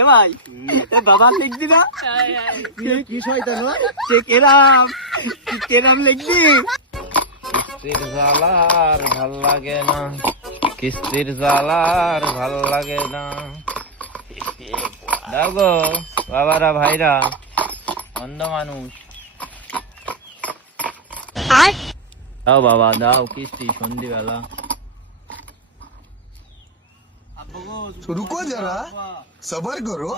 এ ভাই বাবা লিখবি না কি শয়তান চেক এরাম কেরাম লিখবি কিস্তির জ্বালার ভাল লাগে না, কিস্তির জ্বালার ভাল লাগে না। দাও গো বাবারা ভাইরা, অন্ধ মানুষ, দাও বাবা দাও কিস্তি সন্ধিবেলা। রুকো যারা, সবার করো।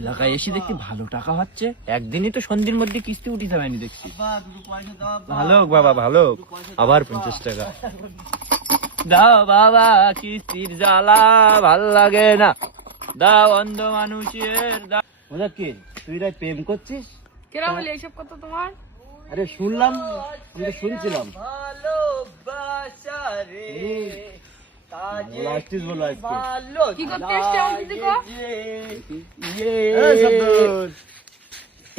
এলাকায় এসে দেখছি ভালো টাকা হচ্ছে, একদিনই তো সন্ধির মধ্যে কিস্তি উঠে যাবে না দেখছি। ভালো হোক বাবা ভালো হোক, আবার 50 টাকা দাও বাবা, কিস্তির জ্বালা ভাল লাগে না, দাও অন্ধ মানুষের দাও। কি তুই রাই প্রেম করছিস? কেরা বলে এইসব কথা তোমার? আরে শুনলাম, আমি তো শুনছিলাম। কি করতে এসছে আমাকে দেখো?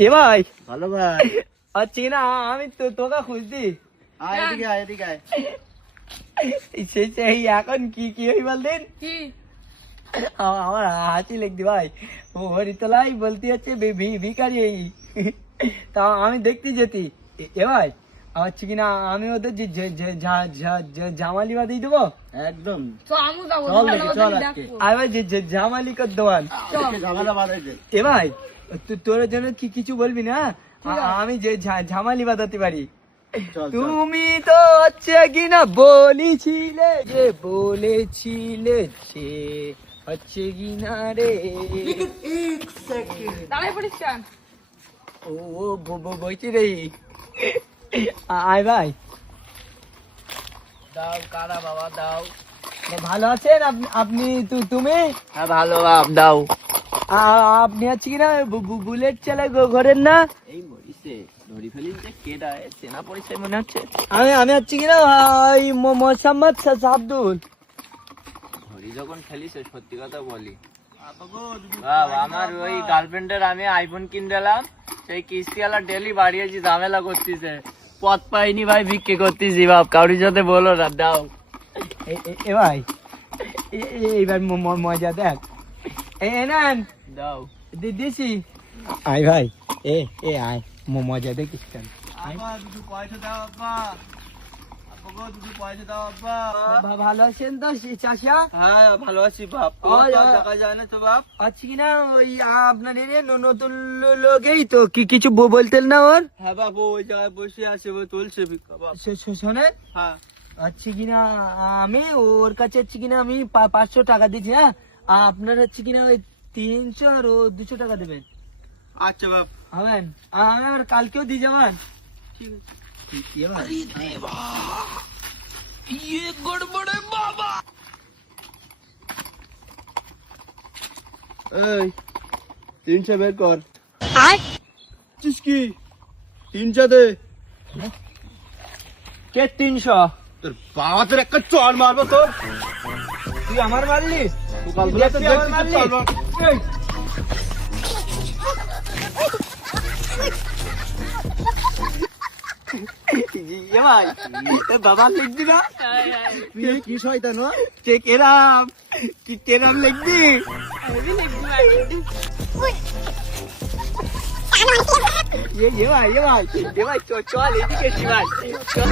এ ভাই ভালো ভাই, আচ্ছা না, আমি তো তোকে খুঁজছি। এদিকে আয়, এদিকে আয়। সেই এখন কি কি হই বলতেন? কি আমার হাঁচি লিখদি ভাই, হরিতলাই বলতে হচ্ছে ভিকারি। তা আমি দেখতে যেতি। এ ভাই আমার কিনা আমি ওদের জামালি বাদি দেবো একদম। তো আমু যাবো, চল দেখি, চল আজকে। আর ভাই জামালি কর দেওয়ান। এ ভাই তোর জন্য কি কিছু বলবি না? আমি যে ঝামালি বাঁধাতে পারি। তুমি তো হচ্ছে কিনা বলেছিলে যে হচ্ছে কিনা রে। দাঁড়াই পড়িস কেন? ও বইছি রে। আয় ভাই দাও কারা বাবা দাও। ভালো আছেন আপনি? তুমি? হ্যাঁ ভালো বাপ দাও। আপনি হচ্ছে কিনা বুলেট চালা ঘরের না? এই মরিছে ধরি ফেলিস যে কেডা, চেনা পরিচয় মনে হচ্ছে। আমি হচ্ছে কিনা ওই মোসাম্মদ আব্দুল। ধরি যখন ফেলিস সত্যি কথা বলি, বাবা আমার ওই গার্লফ্রেন্ডের আমি আইফোন কিনে দিলাম, সেই কিস্তিওয়ালা ডেলি বাড়িয়েছি, ঝামেলা করতেছে, পথ পাইনি ভাই, ভিক্ষে করতেছি বাপ, কাউরির সাথে বলো না, দাও। এ ভাই এইবার মজা দেখ, নেন দাও দিছি। আয় ভাই এ আয় মজা দেখিস কেন? ভালো আছেন তো চাষা? হ্যাঁ ভালো আছি বাপ, দেখা যায় না তো বাপ। আচ্ছা কিনা ওই আপনার নতুন লোকেই তো কিছু বলতেন না ওর? হ্যাঁ বাপ ওই জায়গায় বসে আছে, ও তুলছে ভিক্ষা বাপ। শোনেন, হ্যাঁ আচ্ছা কিনা আমি ওর কাছে হচ্ছে কিনা আমি 500 টাকা দিচ্ছি। হ্যাঁ আপনার হচ্ছে কিনা ওই 300 আর ও 200 টাকা দেবেন। আচ্ছা বাপ হবেন? আমার কালকেও দিয়ে যাবেন। ঠিক আছে। এই 300 বের কর। কি 300 দে। কে 300? তোর বাবা তোর একটা চড় মারবো তোর। তুই আমার মারলি? কালকে তো দেখছিস চড় মার। ভাই বাবা লিখবি না কি শয়তান চেক এরাম কি কেরাম লিখবি? ভাই চল এদিকে ভাই চল।